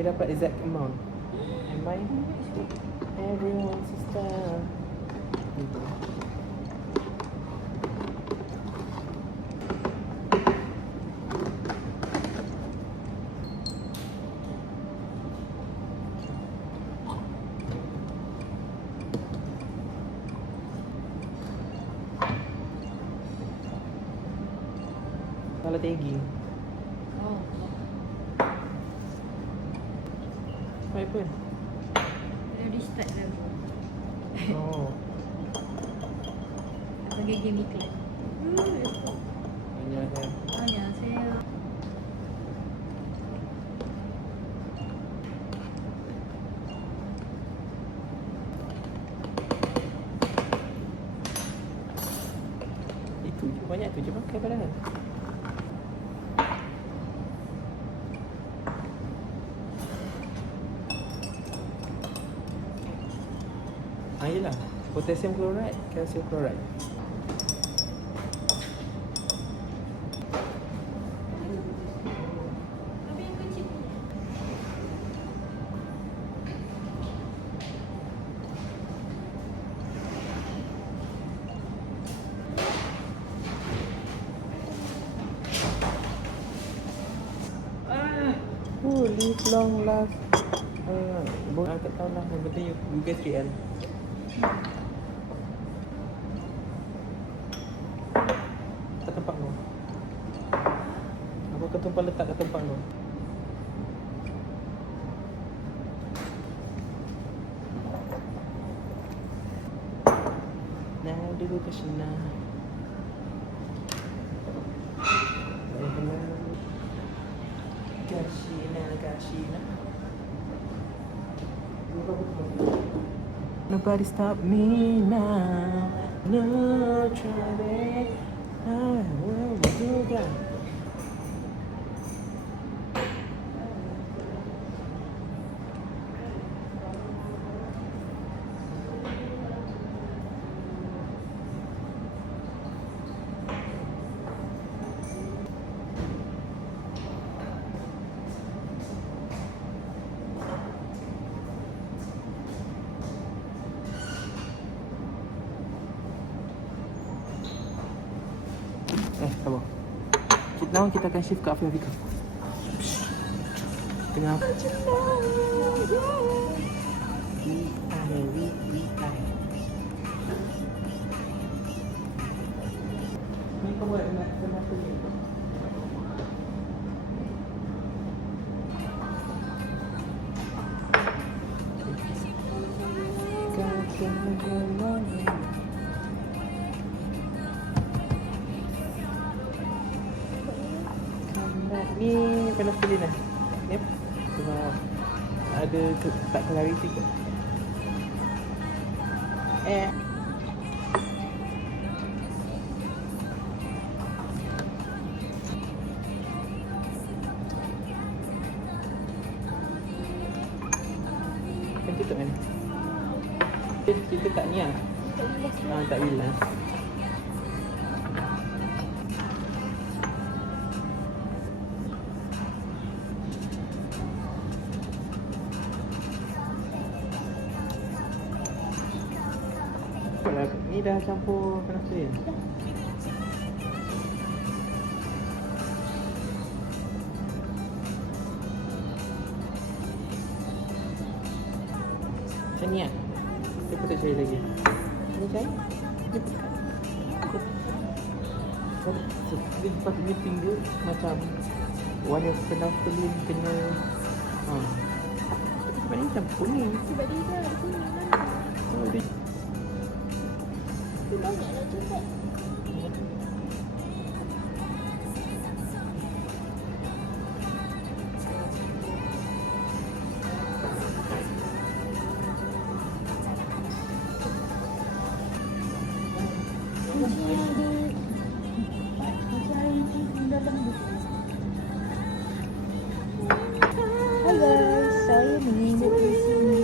I dapat exact amount. Am I? Everyone sister. Gitu. Kalau tinggi. Oh. Apa pun? Already start dah. Oh. Bagi game iklan. Banyak. 안녕하세요. Itu je banyak tu je pakai padahal. Yelah, potassium chloride, calcium chloride. Tapi yang kecil. Live long last. Bukan tak tahu lah. Yang penting you get 3L. Kat tempat kau. Aku ketumpah letak kat tempat kau. Nah, dulu ke sana. Gashina. Nobody stop me now. No trouble. I will do that. Sabar. Now kita akan shift ke Afia Fika. Tengah. We. Ni kau buat dengan apa ni? Ni penicillin lah. Yep. Sebab ada tak clarity kot. Kan tutup kan? Kita tak ni lah. Tak bilas. Ni dah campur penicillin. Macam ni lah. Dia pun tak cari lagi. Ni cari? Dia sepatutnya finger macam warna penicillin kena tapi sebab ni macam kuning. Sebab dia dah ada kuning lah. Oh, dia Banyaklah cepat. Halo, saya menginap di sini.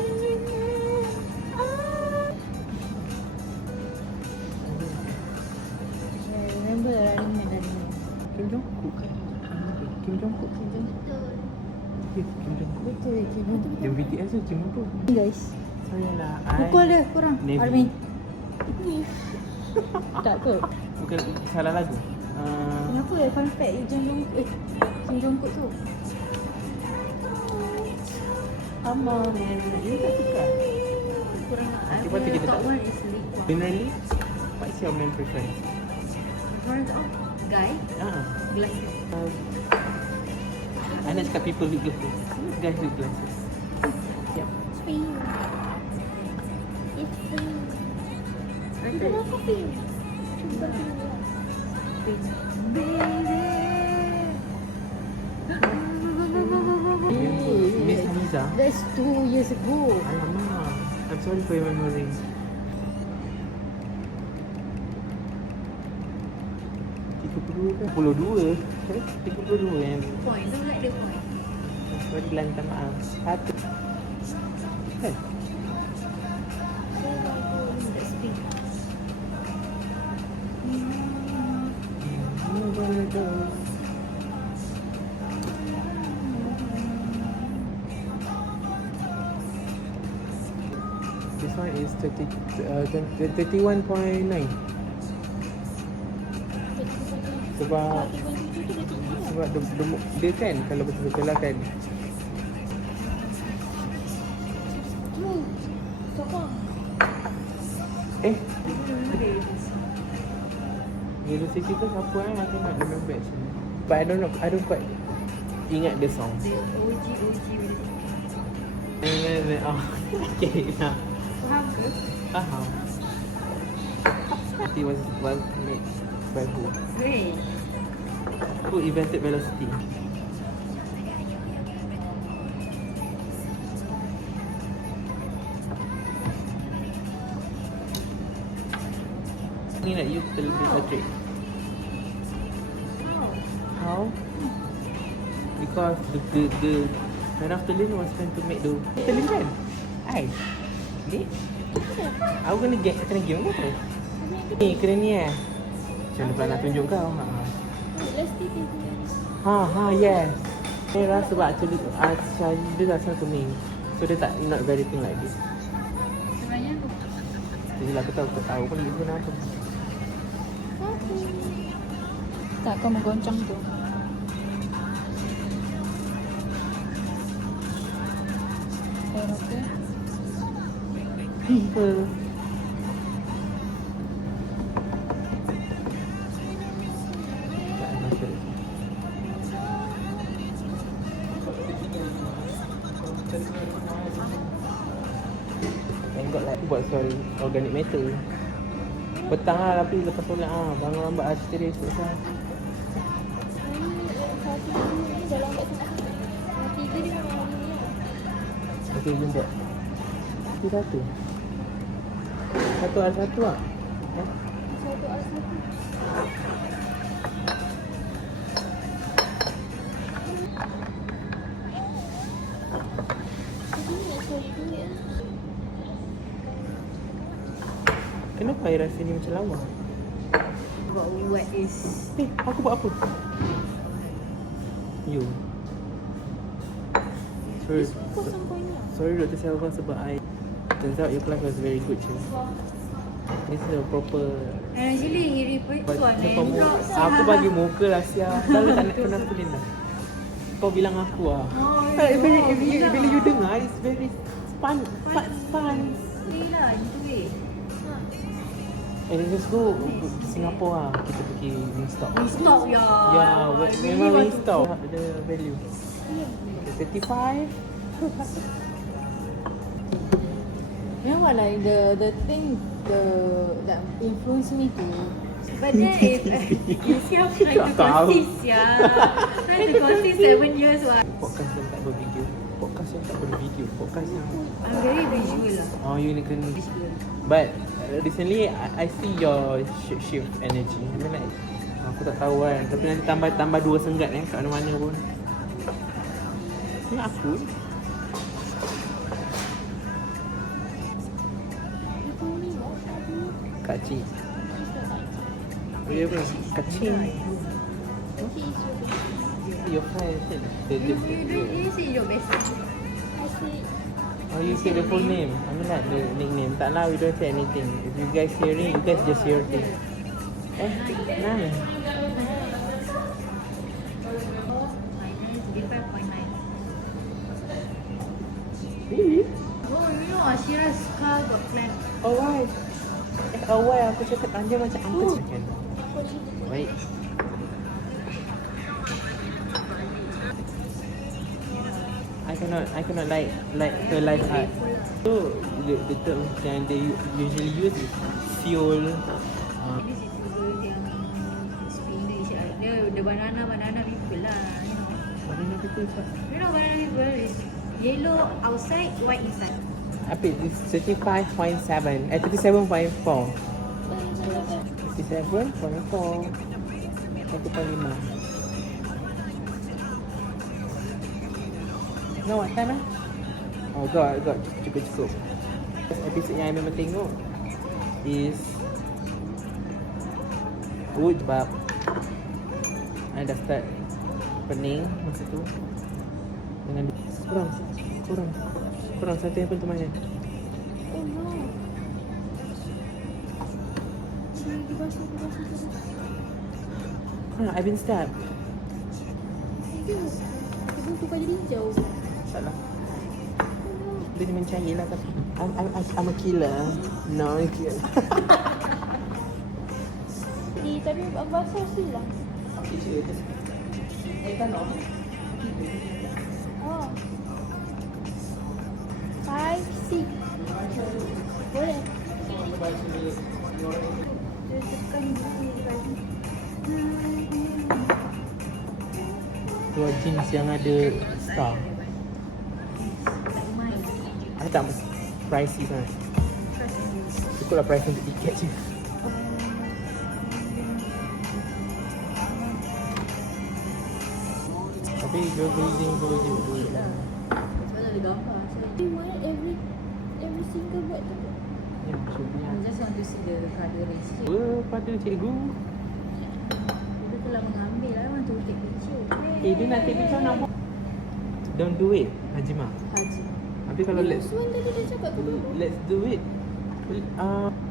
Remember Running Man. Kim Jong-kook kan? Kim Jong-kook. Betul. Kim Jong-un. Betul Kim Jong-un. Yang BTS tu Kim Jong-un. Guys. Saya lah. Pukul dia korang. Navy. Army. Tak kot. Bukan salah lagu. Kenapa fun fact Kim Jong-kook tu? Amal man. You tak suka? Kurang Nanti lepas tu kita top tak- one is Lee Kwang. Generally, what's your main preference? Front of guy, Ah. glasses. I nak cakap people with glasses. Guys with glasses. Yep. It's for you. It's for you. Cuba aku pink. Cuba pink. Miss Hamiza. That's 2 years ago. Alamak. I'm sorry for your memory. Puluh 32 yang Point, don't like the point. sorry lah, minta maaf. Satu. Kan? That's pink. This one is 31.9. Sebab dia kan kalau betul-betul lah kan. Sokong. University tu siapa macam nak remember actually. But I don't quite ingat the song. The OG. Oh, okay lah. Faham ke? Faham. It was made by who? Great. Who invented velocity? Ni nak use the trick. How? Because the kind of lane was meant to make the lane kan? Ai. Ni? Aku kena game ke? Ni kena ni Macam mana pula nak tunjuk kau? Yes. Dia sebab actually dia rasa to me. So dia tak not very thing like this. Sebenarnya tu. Jadi lah aku tahu pun dia kenapa. Tak, kau menggoncang tu. Okay. People. Thank God lah aku buat story organic matter. Petang lah tapi lepas solat bangun lambat lah cerita dia esok sah. Okey jumpa. Itu satu. Satu ada satu lah. Kenapa air rasa ni macam lawa? What is? Aku buat apa? You. Sorry Dr. Selva sebab I turns out your class was very good too. This is a proper Actually, he referred to an Android. aku bagi muka lah Sia. Selalu tak nak pernah tulis dah. Kau bilang aku lah. Bila you dengar it's very fun. Ni lah, itu weh. Let's go Singapore lah. Kita pergi Wingstop. Stop ya. Yeah, memang Wingstop ada value. 35. Memang like the thing that influenced me to. But then you still trying to consist trying to consist 7 years what. Podcast yang tak bervideo. Podcast yang I'm very visual lah. oh you ni kena. Visual. But recently I see your shift energy. I mean like aku tak tahu kan. Tapi nanti tambah 2 senggat kat mana-mana pun. Ni aku. Kacik. Dia apa? Kacing. Your friend said You say your best friend. I say Oh, you say the full name. I mean like the nickname. Tak lah, we don't say anything. If you guys hearing, you guys just hear things. Nine. Minus dia 5.9. Really? Oh, you know Ashira's car got clamp. Oh, why? Oh, why? Aku cakap panjang macam angkat second. Baik. I cannot like her life art. So the term yang they usually use is fuel. This is the yang English. The banana people lah, you know. Banana people is what? You know banana people is yellow outside, white inside. Apa? It's 35.7. 37.4. 37.4. 1.5. No, what time Oh, got cukup. Episode yang I memang tengok is sebab I dah start pening masa tu dengan kurang satu yang tu mana? oh no. I've been stabbed. Itu tukar jadi hijau. Salah. Dia mencair lah tapi I'm a killer. No, I'm a killer. Tapi basah silang. Oh. 5, 6. Boleh. Dia tekan gini tadi. Keluar jeans yang ada star. Like mine. I tak pricey sangat. Cukup lah price untuk tiket je. Tapi jual clothing tu je. Sebab ada gambar. So Why every single buat tu? Ya, I just want to see the coverage. pada cikgu. Dia telah mengambil. I want to take picture. Dia nak take picture nak buat. Don't do it, Hajimah. Haji. Tapi kalau let's Usman tadi dah cakap tu dulu. let's do it.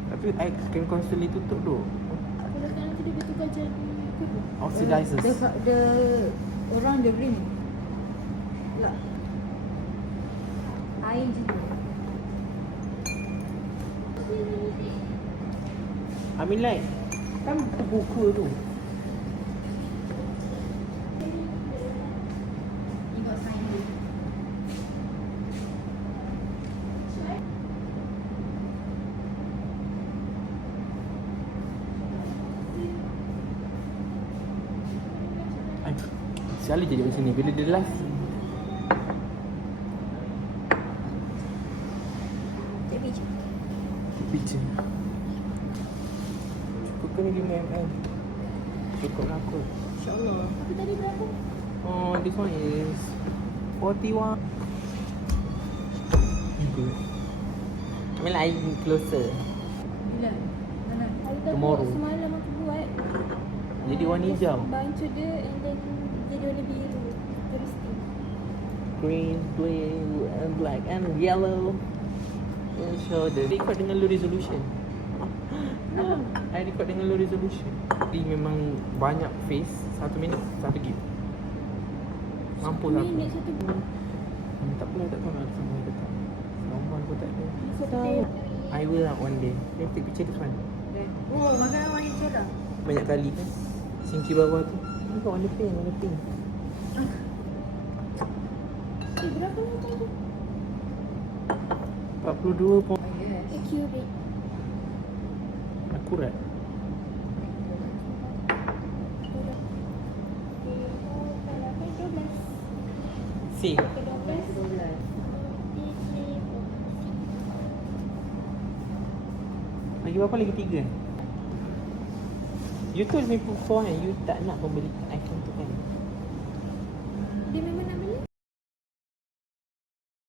Tapi I can constantly tutup tu. Kalau tak nanti dia tukar jadi apa? Oxidizes. The around the rim. Lah. Air je tu. I mean like kan buku tu. Tengok sign dia. Selalu jadi macam ni bila dia live. Take picture. Picture. Cukup ke ni 5mm? Cukup lah kot. InsyaAllah. Tapi tadi berapa? Oh, this one is 41. Good. I mean like I'm closer. Bila? Mana? Hari dah Tomorrow. buat semalam aku buat. Jadi warna hijau. Bantu dia and then jadi warna biru. Terus tu. Green, blue, and black and yellow. And show the record dengan low resolution. I record dengan low resolution. Jadi memang banyak face. 1 minit 1 gig. Mampu lah aku. Minit satu bulan. Tak pula tak tahu nak sama ke tak. Nombor pun tak ada. So, I will lah one day. Then take picture this one. Oh, makanan warna cerah. Banyak kali kan. Singki bawah tu. Nampak warna pink. berapa ni tadi? 42 pun Yes. Accurate. akurat. C. Lagi berapa? Lagi 3. You told me before and you tak nak membeli iPhone tu kan?